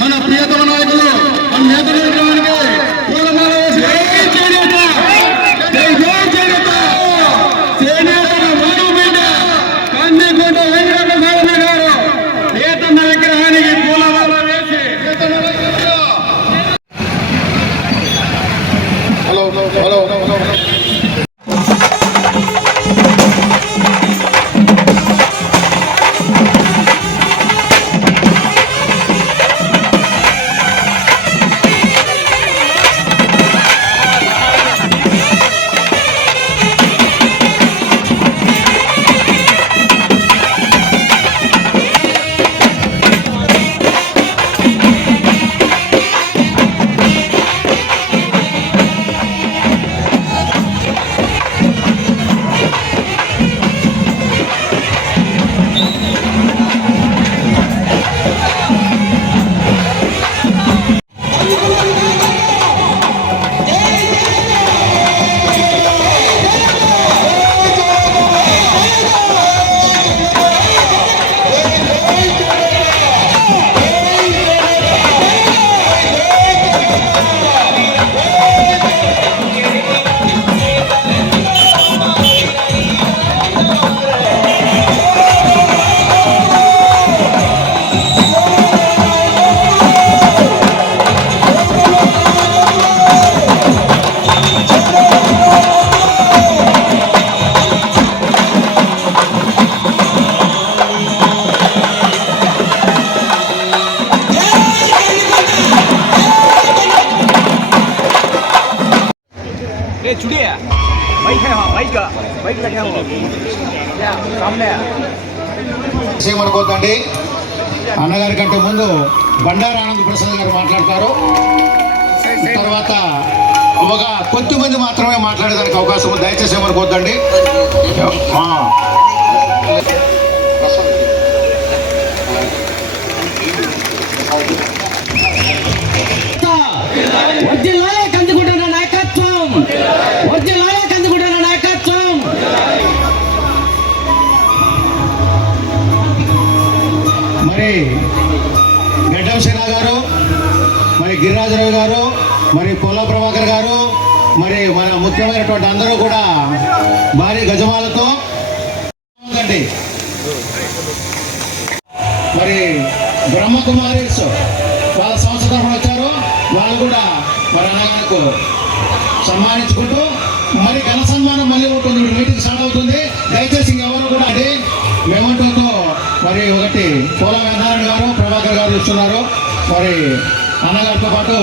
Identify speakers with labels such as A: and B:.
A: మన ప్రియతమ నాయకులు మన నేతలు హలో హలో హలో హలో.
B: ए चुड़िया बाइक है वहाँ बाइक का बाइक लगा हुआ क्या सामने
A: చేయమనుకోద్దండి అన్నగారి కంటే ముందు బండారు ఆనంద్ ప్రసాద్ గారు మాట్లాడతారు తర్వాత ఒక కొద్ది మంది మాత్రమే మాట్లాడేదానికి అవకాశం ఉంది దయచేసి ఏమనుకోద్దండి ఆ. మరి గడ్డం సిన్హా గారు మరి గిరిరాజరావు గారు మరి పొల్ల ప్రభాకర్ గారు మరి మన ముఖ్యమైనటువంటి అందరూ కూడా భారీ గజమాలతో మరి మరి బ్రహ్మకుమారీస్ వాళ్ళ సంస్థ తరఫున వచ్చారు. వాళ్ళు కూడా మరి అన్నగారికి సన్మానించుకుంటూ మరి ఘన సన్మానం మళ్ళీ ఉంటుంది. మీటింగ్ స్టార్ట్ అవుతుంది. దయచేసి ఎవరు కూడా అది మెమంటోతో మరి ఒకటి పోల వెంకటనారాయణ గారు ప్రభాకర్ గారు ఇస్తున్నారు మరి అన్నగారితో పాటు